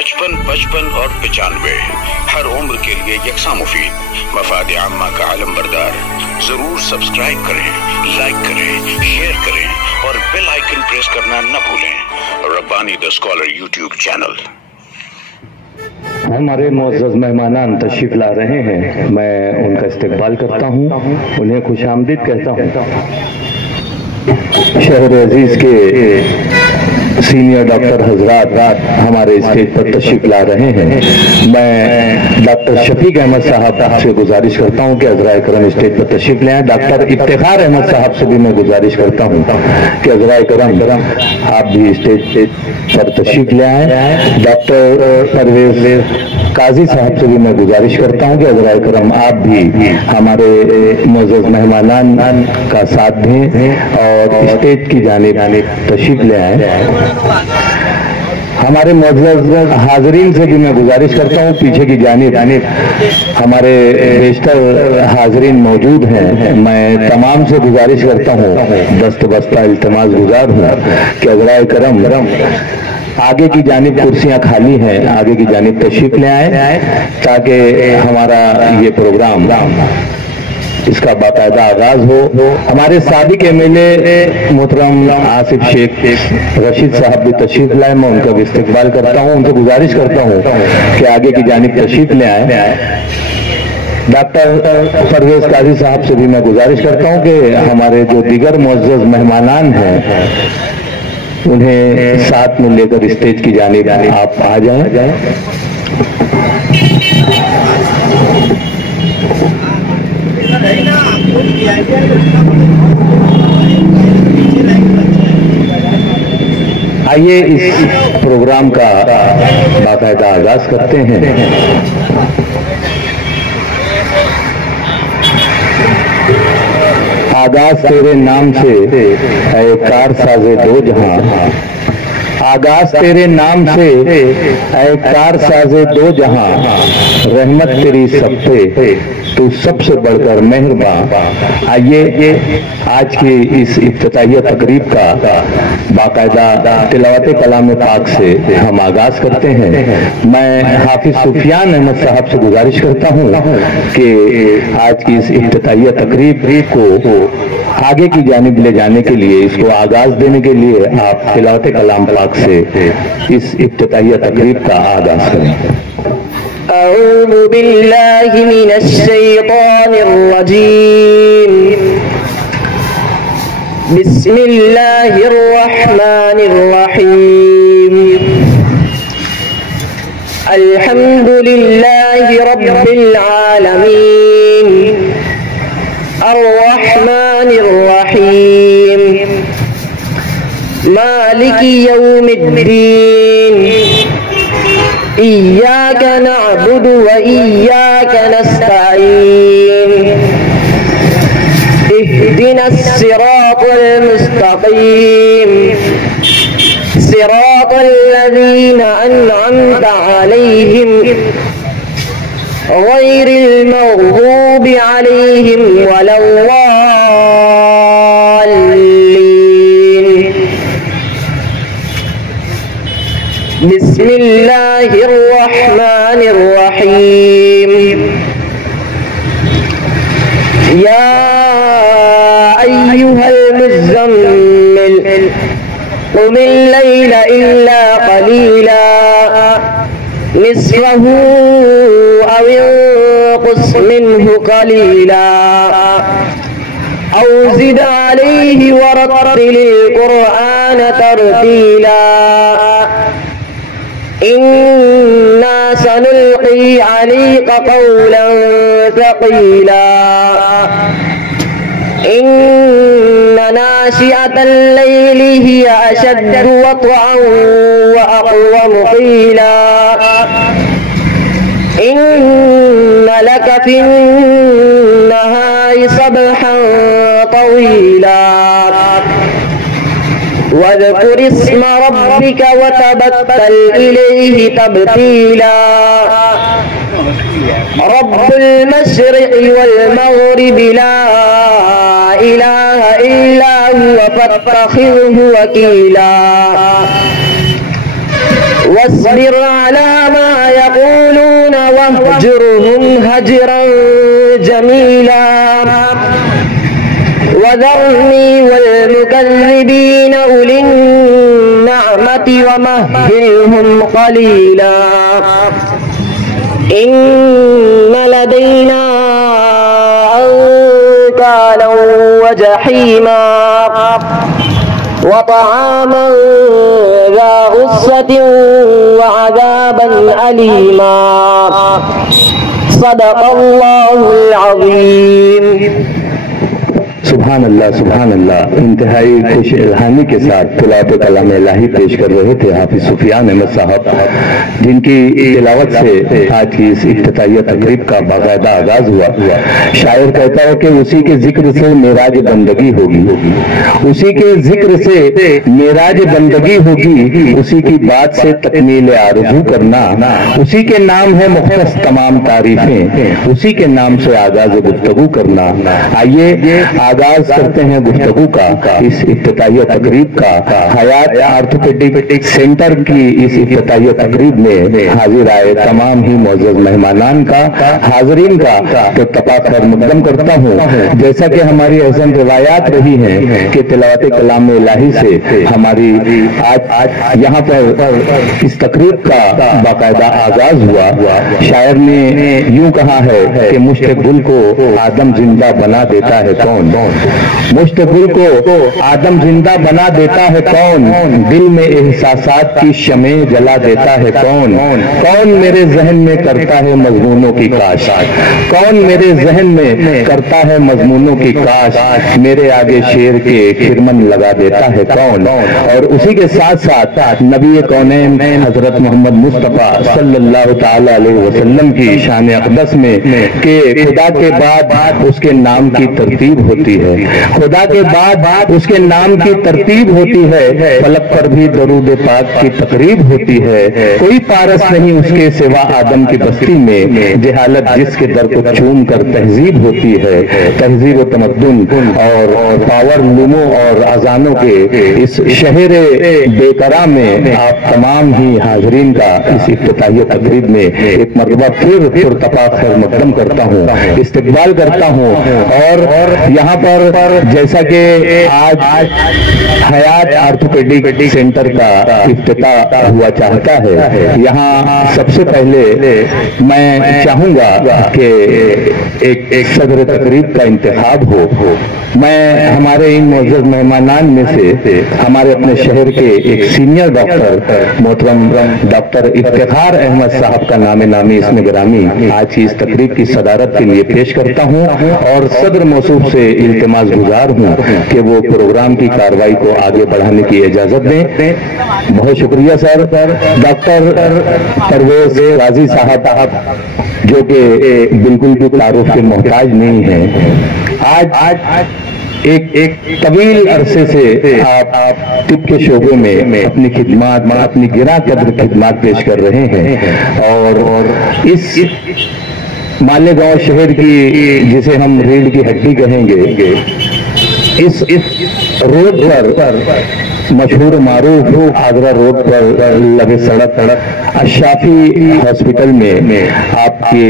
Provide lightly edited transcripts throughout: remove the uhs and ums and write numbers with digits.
55 55 اور 95 ہر عمر کے لیے یکساں مفید، مفاد عامہ کا علم بردار۔ ضرور سبسکرائب کریں، لائک کریں، شیئر کریں اور بیل آئیکن پریس کرنا نہ بھولیں۔ ربانی دا اسکالر یوٹیوب چینل۔ ہمارے معزز مہمانان تشریف لا رہے ہیں، میں ان کا استقبال کرتا ہوں، انہیں خوش آمدید کہتا ہوں۔ شہر عزیز کے سینئر ڈاکٹر حضرات ہمارے اسٹیج پر تشریف لا رہے ہیں۔ میں ڈاکٹر شفیق احمد صاحب سے گزارش کرتا ہوں کہ عذرائے کرم اسٹیج پر تشریف لے آئیں۔ ڈاکٹر افتخار احمد صاحب سے بھی میں گزارش کرتا ہوں کہ عذرائے کرم آپ بھی اسٹیج پر تشریف لے آئیں۔ ڈاکٹر پرویز قاضی صاحب سے بھی میں گزارش کرتا ہوں کہ عذرائے کرم آپ بھی ہمارے معزز مہمانان کا ساتھ دیں اور اسٹیج کی جانب تشریف لے آئیں۔ ہمارے معزز حاضرین سے بھی میں گزارش کرتا ہوں، پیچھے کی جانب ہمارے بیشتر حاضرین موجود ہیں، میں تمام سے گزارش کرتا ہوں، دست بستہ التماس گزار ہوں کہ عذرائے کرم آگے کی جانب کرسیاں خالی ہیں، آگے کی جانب تشریف لے آئیں تاکہ ہمارا یہ پروگرام اس کا باقاعدہ آغاز ہو۔ ہمارے سابق MLA محترم آصف شیخ رشید صاحب بھی تشریف لائے، میں ان کا بھی استقبال کرتا ہوں، ان سے گزارش کرتا ہوں کہ آگے کی جانب تشریف لے آئیں۔ ڈاکٹر پرویز قاضی صاحب سے بھی میں گزارش کرتا ہوں کہ ہمارے جو دیگر معزز مہمانان ہیں انہیں ساتھ میں لے کر اسٹیج کی جانب آپ آ جائیں۔ آئیے اس پروگرام کا باقاعدہ آغاز کرتے ہیں۔ آغاز تیرے نام سے اے کار سازے دو جہاں، آغاز تیرے نام سے اے کار سازے دو جہاں، رحمت تیری سب پہ تو سب سے بڑھ کر مہرباں۔ آئیے آج کی اس افتتاحیہ تقریب کا باقاعدہ تلاوت کلام پاک سے ہم آغاز کرتے ہیں۔ میں حافظ سفیان احمد صاحب سے گزارش کرتا ہوں کہ آج کی اس افتتاحیہ تقریب کو آگے کی جانب لے جانے کے لیے، اس کو آغاز دینے کے لیے آپ تلاوت کلام پاک سے اس افتتاحیہ تقریب کا آغاز کریں۔ اعوذ باللہ من الشیطان الرجیم، بسم اللہ الرحمن الرحیم، الحمد للہ رب العالمین، الرحمن الرحیم، مالک یوم الدین، إياك نعبد وإياك نستعين، اهدنا الصراط المستقيم، صراط الذين أنعمت عليهم غير المغضوب عليهم ولا الضالين۔ بسم اللہ الرحمن الرحیم، یا ایہا المزمل قم اللیل الا قلیلا نصفہ او انقص منہ قلیلا او زد علیہ ورتل القرآن ترتیلا، إنا سنلقي عليك قولا ثقيلا، إن ناشئة الليل هي أشد وطئا وأقوم قيلا، إن لك في النهار سبحا طويلا، واذكر اسم ربك وتبتل إليه تبتيلا، رب المشرق والمغرب لا إله إلا هو فاتخذه وكيلا۔ واصبر على ما يقولون واهجرهم هجرا جميلا وذرني والمكذبين أولي النعمة ومهلهم قليلا إن لدينا أنكالا وجحيما وطعاما ذا غصة وعذابا أليما صدق الله العظيم. سبحان اللہ انتہائی خوش الہانی کے ساتھ تلاوت کلام الہی پیش کر رہے تھے حافظ سفیان احمد صاحب، جن کی تلاوت سے آج کی اس افتتاحیہ تقریب کا باقاعدہ آغاز ہوا. شاعر کہتا ہے کہ اسی کے ذکر سے معراج بندگی ہوگی، اسی کے ذکر سے معراج بندگی ہوگی، اسی کی بات سے تکمیل آرزو کرنا، اسی کے نام ہے مختص تمام تعریفیں، اسی کے نام سے آغاز گفتگو کرنا. آئیے آغاز کرتے ہیں گفتگو کا اس افتتاحیہ تقریب کا. حیات آرتھوپیڈک سینٹر کی اس افتتاحیہ تقریب میں حاضر آئے تمام ہی معزز مہمانان کا، حاضرین کا تو تپاخیر مقدم کرتا ہوں. جیسا کہ ہماری احسن روایات رہی ہیں کہ تلاوت کلام الہی سے ہماری آج یہاں پر اس تقریب کا باقاعدہ آغاز ہوا. شاعر نے یوں کہا ہے کہ مشت گل کو آدم زندہ بنا دیتا ہے کون، مشت گل کو آدم زندہ بنا دیتا ہے کون، دل میں احساسات کی شمع جلا دیتا ہے کون، کون میرے ذہن میں کرتا ہے مضمونوں کی کاش، کون میرے ذہن میں کرتا ہے مضمونوں کی کاش، میرے آگے شیر کے خرمن لگا دیتا ہے کون. اور اسی کے ساتھ ساتھ نبی کونین حضرت محمد مصطفیٰ صلی اللہ تعالی علیہ وسلم کی شان اقدس میں کہ خدا کے بعد اس کے نام کی ترتیب ہوتی ہے، خدا کے بعد اس کے نام کی ترتیب ہوتی ہے، فلک پر بھی درود پاک کی تقریب ہوتی ہے. کوئی پارس نہیں اس کے سوا آدم کی بستی میں، جہالت جس کے در کو چوم کر تہذیب ہوتی ہے. تہذیب و تمدن اور پاور لوموں اور اذانوں کے اس شہر بیکرا میں آپ تمام ہی حاضرین کا اس افتتاحیہ تقریب میں ایک مرتبہ پھر تپاخیر مقدم کرتا ہوں، استقبال کرتا ہوں. اور یہاں پر جیسا کہ آج حیات آرتھوپیڈک سینٹر کا افتتاح ہوا چاہتا ہے، یہاں سب سے پہلے میں چاہوں گا کہ ایک صدر تقریب کا انتخاب ہو. میں ہمارے ان معزز مہمانان میں سے ہمارے اپنے شہر کے ایک سینئر ڈاکٹر محترم ڈاکٹر افتخار احمد صاحب کا نام نامی اسم گرامی آج کی اس تقریب کی صدارت کے لیے پیش کرتا ہوں اور صدر موصوف سے التماس گزار ہوں کہ وہ پروگرام کی کارروائی کو آگے بڑھانے کی اجازت دیں. بہت شکریہ سر. ڈاکٹر پرویز قاضی صاحب جو کہ بالکل بھی تعارف کے محتاج نہیں ہیں، آج ایک طویل عرصے سے آپ طب کے شعبے میں اپنی خدمات، اپنی گراں قدر خدمات پیش کر رہے ہیں اور اس مالیگاؤں شہر کی جسے ہم ریڑھ کی ہڈی کہیں گے، اس روڈ پر مشہور معروف آگرہ روڈ پر لگے سڑک الشافی ہاسپٹل میں آپ کی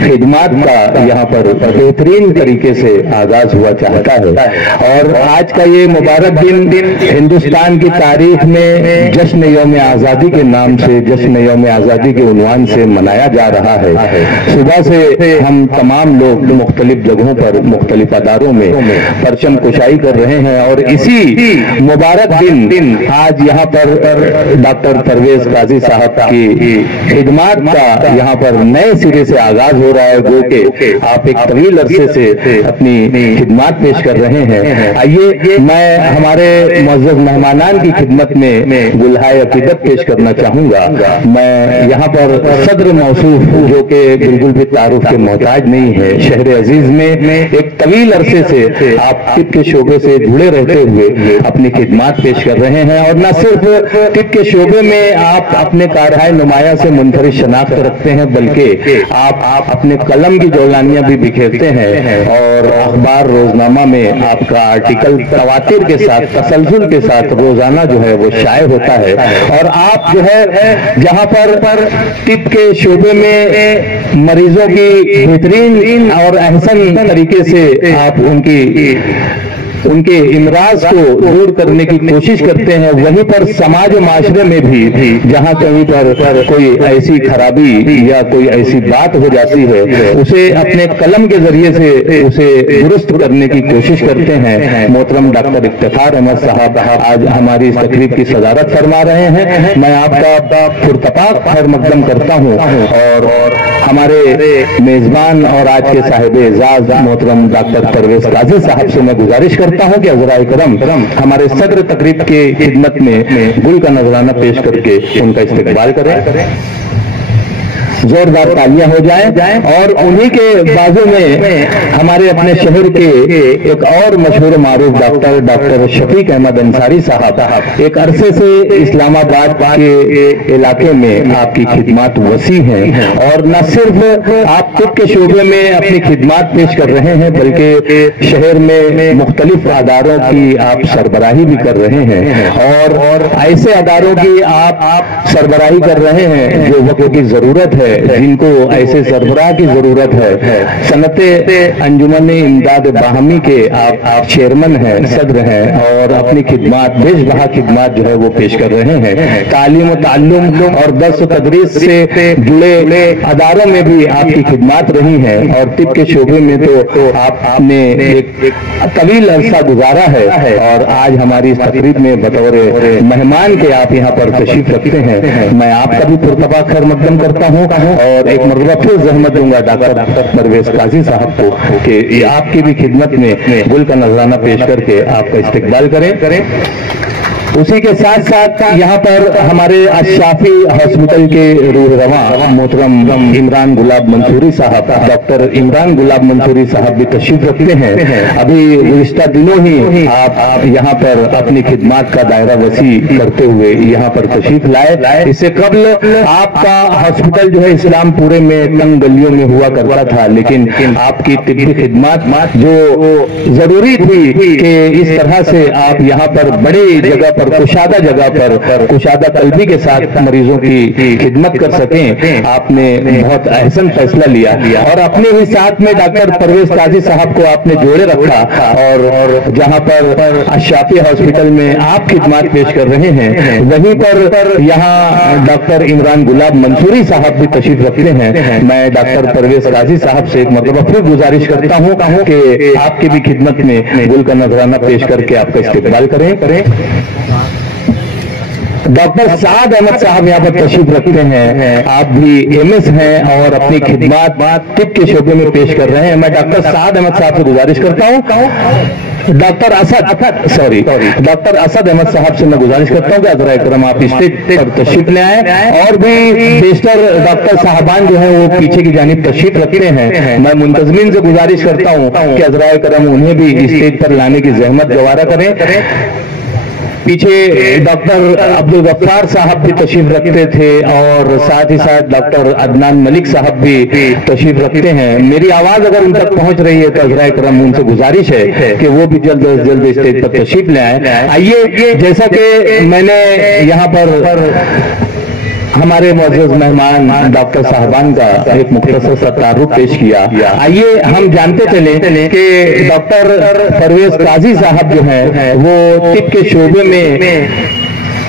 خدمات کا یہاں پر بہترین طریقے سے آغاز ہوا چاہتا ہے. اور آج کا یہ مبارک دن ہندوستان کی تاریخ میں جشن یوم آزادی کے نام سے، جشن یوم آزادی کے عنوان سے منایا جا رہا ہے. صبح سے ہم تمام لوگ مختلف جگہوں پر مختلف اداروں میں پرچم کشائی کر رہے ہیں اور اسی مبارک دن آج یہاں پر ڈاکٹر پرویز قاضی صاحب کی خدمات کا یہاں پر نئے سرے سے آغاز ہو رہا ہے. گو کہ آپ ایک طویل عرصے سے اپنی خدمات پیش کر رہے ہیں. آئیے میں ہمارے معزز مہمانان کی خدمت میں گلہائے عقیدت پیش کرنا چاہوں گا. میں یہاں پر صدر موصوف جو کہ بالکل بھی تعارف کے محتاج نہیں ہے، شہر عزیز میں ایک طویل عرصے سے آپ طب کے شعبے سے جڑے رہتے ہوئے اپنی خدمات پیش पेश कर रहे हैं। और न सिर्फ तिब के शोबे में आप अपने कारहाय नुमाया से मुनफरिद शनाख्त रखते हैं, बल्कि आप अपने कलम की जौलानियां भी बिखेरते हैं और अखबार रोजनामा में आपका आर्टिकल तवातिर के साथ, तसलसल के साथ रोजाना जो है वो शाये होता है। और आप जो है जहां पर तिब के शोबे में मरीजों की बेहतरीन और अहसन तरीके से आप उनके इमराज को दूर करने की कोशिश करते हैं, वहीं पर समाज माशरे में भी जहां कहीं पर कोई ऐसी खराबी या कोई ऐसी बात हो जाती है, उसे अपने कलम के जरिए से उसे दुरुस्त करने की कोशिश करते हैं। मोहतरम डॉक्टर इफ्तिखार अहमद साहब आज हमारी इस तकरीब की सदारत फरमा रहे हैं। मैं आपका पुरतपाक खैर मकदम करता हूं और हमारे मेजबान और आज के साहिब एजाज मोहतरम डॉक्टर परवेज काजी साहब से मैं गुजारिश करता हूं कि हज़राए करम हमारे सदर तकरीब के खिदमत में गुल का नजराना पेश करके उनका इस्तकबाल करें। जोरदार तालियां हो जाएं। और उन्हीं के बाजू में हमारे अपने शहर के एक और मशहूर मारूफ डॉक्टर शफीक अहमद अंसारी साहब एक अरसे से इस्लामाबाद के इलाके में आपकी खिदमत वसी हैं और न सिर्फ आप तिब के शोबे में अपनी खिदमत पेश कर रहे हैं, बल्कि शहर में मुख्तलिफ अदारों की आप सरबराही भी कर रहे हैं और ऐसे अदारों की आप सरबराही कर रहे हैं जो वक्त की जरूरत है, जिनको ऐसे सरबराह की जरूरत है। सनते अंजुमन इमदाद बाहमी के आप चेयरमैन हैं, सदर हैं और अपनी खिदमत बेशबहा खिदमत जो है वो पेश कर रहे हैं। तालीम और ताल्लुम और दर्स व तदरीस से जुड़े अदारों में भी आपकी खिदमत रही हैं और तिब के शोबे में तो आपने एक तवील अरसा गुजारा है और आज हमारी इस तकरीब में बतौर मेहमान के आप यहाँ पर तशरीफ रखते हैं। मैं आपका भी पुरतबा खैर मकदम करता हूँ और एक मरतबा फिर जहमत दूंगा डॉक्टर परवेज काजी साहब को कि आपकी भी खिदमत में गुल का नजराना पेश करके आपका इस्तकबाल करें। उसी के साथ साथ यहाँ पर हमारे अशराफी हॉस्पिटल के रूह रवां मोहतरम इमरान गुलाब मंसूरी साहब, डॉक्टर इमरान गुलाब मंसूरी साहब भी तशरीफ रखते हैं। अभी गुज़िश्ता दिनों ही आप यहाँ पर अपनी खिदमत का दायरा वसी करते हुए यहाँ पर तशरीफ लाए। इससे कबल आपका हॉस्पिटल जो है इस्लामपुरे में तंग गलियों में हुआ करता था, लेकिन आपकी तिब्बी खिदमत जो जरूरी थी कि इस तरह से आप यहाँ पर बड़ी जगह कुशादा जगह पर कुशादा कल्बी के साथ मरीजों की खिदमत कर सकें, आपने बहुत अहसन फैसला लिया और अपने ही साथ में डॉक्टर परवेज काजी साहब को आपने जोड़े रखा और जहां पर अशराफी हॉस्पिटल में आप खिदमत पेश कर रहे हैं, वहीं पर यहाँ डॉक्टर इमरान गुलाब मंसूरी साहब भी तशरीफ रखते हैं। मैं डॉक्टर परवेज काजी साहब से एक मरतबा फिर गुजारिश करता हूँ कि आपकी भी खिदमत में गुल का नजराना पेश करके आपका इस्तकबाल करें। डॉक्टर साद अहमद साहब यहाँ पर तशरीफ रखते हैं, आप भी एमएस हैं और अपनी खिदमत तिब के शोबे में पेश कर रहे हैं। मैं डॉक्टर साद अहमद साहब से गुजारिश करता हूँ डॉक्टर असद अहमद साहब से मैं गुजारिश करता हूँ कि हज़राए करम आप स्टेज पर तशरीफ ले आए और भी बेशतर डॉक्टर साहबान जो है वो पीछे की जानिब तशरीफ रखते हैं। मैं मुंतजमीन से गुजारिश करता हूँ कि हज़राए करम उन्हें भी स्टेज पर लाने की जहमत गवारा करें। पीछे डॉक्टर अब्दुल गफ्फार साहब भी तशरीफ रखते थे और साथ ही साथ डॉक्टर अदनान मलिक साहब भी तशरीफ रखते हैं। मेरी आवाज अगर उन तक पहुंच रही है तो हज़राए करम उनसे गुजारिश है कि वो भी जल्द से जल्द स्टेज पर तशरीफ ले आए। आइए, जैसा कि मैंने यहाँ पर हमारे मौजूद मेहमान डॉक्टर साहबान का एक मुख्तसर सा तारुफ पेश किया, आइए हम जानते चले कि डॉक्टर परवेज काजी साहब जो है वो तिब के शोबे में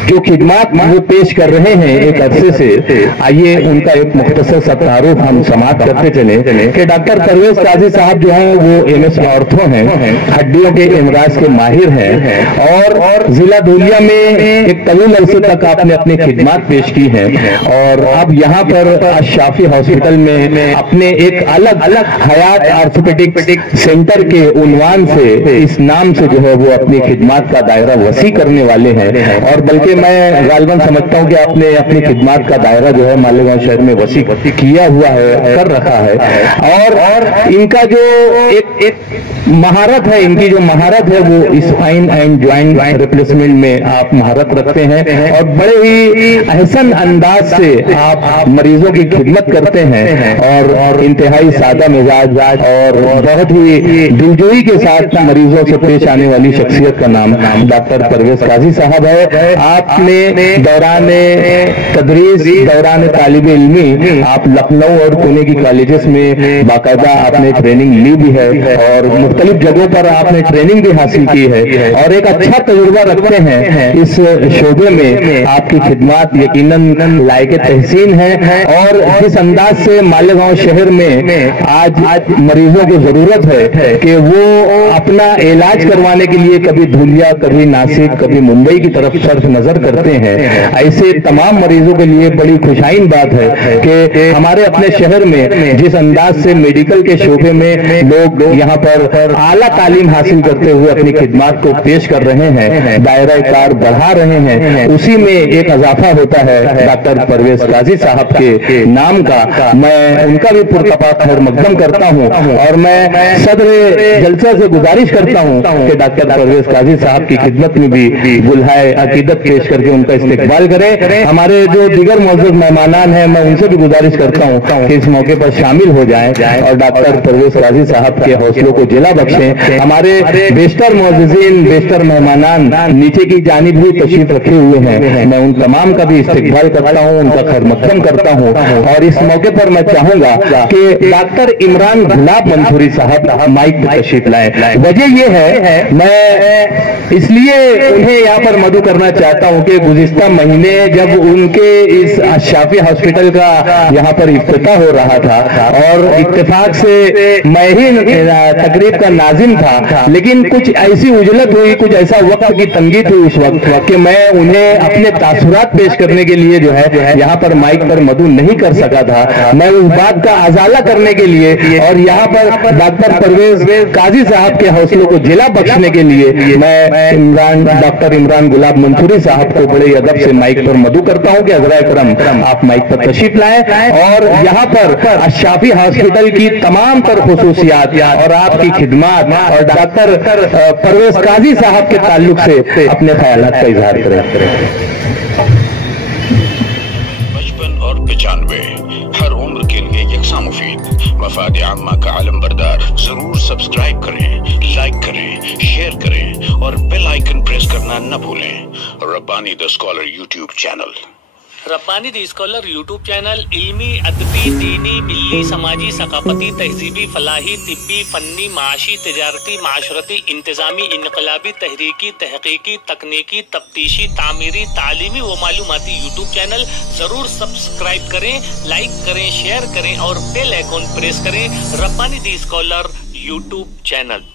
जो खिदमत वो पेश कर रहे हैं एक अरसे से, आइए उनका एक मुख्तसर सा तारुफ हम समाप्त करते चले कि डॉक्टर परवेज काजी साहब जो हैं वो एमएस ऑर्थो हैं, हड्डियों के इमराज के माहिर हैं और जिला धुलिया में एक तवील अरसे तक आपने अपनी खिदमत पेश की है और अब यहाँ पर अशराफी हॉस्पिटल में अपने एक अलग हयात ऑर्थोपेडिक सेंटर के उन्वान से, इस नाम से जो है वो अपनी खिदमत का दायरा वसी करने वाले हैं और बल्कि करके मैं गालिबन समझता हूँ कि आपने अपनी खिदमत का दायरा जो है मालेगांव शहर में वसी किया हुआ है, कर रखा है। और इनका जो एक महारत है, इनकी जो महारत है वो स्पाइन एंड ज्वाइंट रिप्लेसमेंट में आप महारत रखते हैं और बड़े ही अहसन अंदाज से आप मरीजों की खिदमत करते हैं और इंतहाई सादा मिजाज और बहुत ही दिलजोई के साथ मरीजों से पेश आने वाली शख्सियत का नाम डॉक्टर परवेज काजी साहब है। आपने दौरान तदरीस, दौरान तालिब इल्मी आप लखनऊ और पुणे की कॉलेजेस में बाकायदा आपने ट्रेनिंग ली भी है और मुख्तलिफ जगहों पर आपने ट्रेनिंग भी हासिल की है और एक अच्छा तजुर्बा रखते हैं इस शोबे में। आपकी खिदमत यकीनन लायक तहसीन है और जिस अंदाज से मालेगांव शहर में आज मरीजों को जरूरत है कि वो अपना इलाज करवाने के लिए कभी धुलिया, कभी नासिक, कभी मुंबई की तरफ सर्फ नजर करते हैं, ऐसे तमाम मरीजों के लिए बड़ी खुशाइन बात है कि हमारे अपने शहर में जिस अंदाज से मेडिकल के शोबे में लोग यहाँ पर आला तालीम हासिल करते हुए अपनी खिदमत को पेश कर रहे हैं, दायरा कार बढ़ा रहे हैं, उसी में एक इजाफा होता है डॉक्टर परवेज काजी साहब के नाम का। मैं उनका भी पुरतपा खैर मकदम करता हूँ और मैं सदर जलसा से गुजारिश करता हूँ कि डॉक्टर परवेज काजी साहब की खिदमत में भी गुलहाए अकीदत पेश करके उनका इस्तेकबाल करें। हमारे जो दीगर मौजूद मेहमानान हैं मैं उनसे भी गुजारिश करता हूँ कि इस मौके पर शामिल हो जाएं और डॉक्टर परवेज काजी साहब के हौसलों को जिला बख्शें। हमारे बेशतर मौजूदीन, बेशतर मेहमानान नीचे की जानिब भी तशरीफ रखे हुए हैं, मैं उन तमाम का भी इस्तेकबाल करता हूँ, उनका खैर मकदम करता हूँ। और इस मौके पर मैं चाहूंगा कि डॉक्टर इमरान गुलाब मंसूरी साहब माइक पर तशरीफ लाए। वजह यह है, मैं इसलिए उन्हें यहाँ पर मदू करना चाहता हूँ कि गुज़िश्ता महीने जब उनके इस शाफी हॉस्पिटल का यहाँ पर इफ्तिताह हो रहा था और इत्तेफाक से मैं ही तकरीब का नाज़िम था, लेकिन कुछ ऐसी उजलत हुई, कुछ ऐसा वक्त की तंगी थी उस वक्त कि मैं उन्हें अपने तासुरात पेश करने के लिए जो है यहाँ पर माइक पर मदू नहीं कर सका था। मैं उस बात का अजाला करने के लिए और यहाँ पर डॉक्टर परवेज काजी साहब के हौसलों को जिला बख्शने के लिए मैं डॉक्टर इमरान गुलाब मंसूरी साहब को बड़े अदब से माइक पर मदू करता हूँ कि हज़राए करम आप माइक पर तशरीफ लाएं और यहाँ पर शाफी हॉस्पिटल की तमाम तर खुसूसियात और आपकी खिदमत और डॉक्टर परवेज काजी साहब के ताल्लुक से अपने ख्यालात का इजहार करें। 55 और 95 हर उम्र के लिए यकसा मुफीद। मफाद आम्मा का आलम बरदार। जरूर सब्सक्राइब करें, लाइक करें, शेयर करें और बेल आइकन प्रेस करना न भूलें। Rabbani the scholar YouTube channel. Rabbani the scholar YouTube channel इल्मी, अदबी, दीनी, मिल्ली, समाजी, सकाफती, तहजीबी, फलाही, तिब्बी, फन्नी, माशी, तिजारती, माशरती, इंतजामी, इनकलाबी, तहरीकी, तहकीकी, तकनीकी, तफ्तीशी, तामीरी, तालीमी व मालूमाती यूट्यूब चैनल जरूर सब्सक्राइब करें, लाइक करें, शेयर करें और बेल आइकन प्रेस करें। Rabbani the scholar YouTube channel.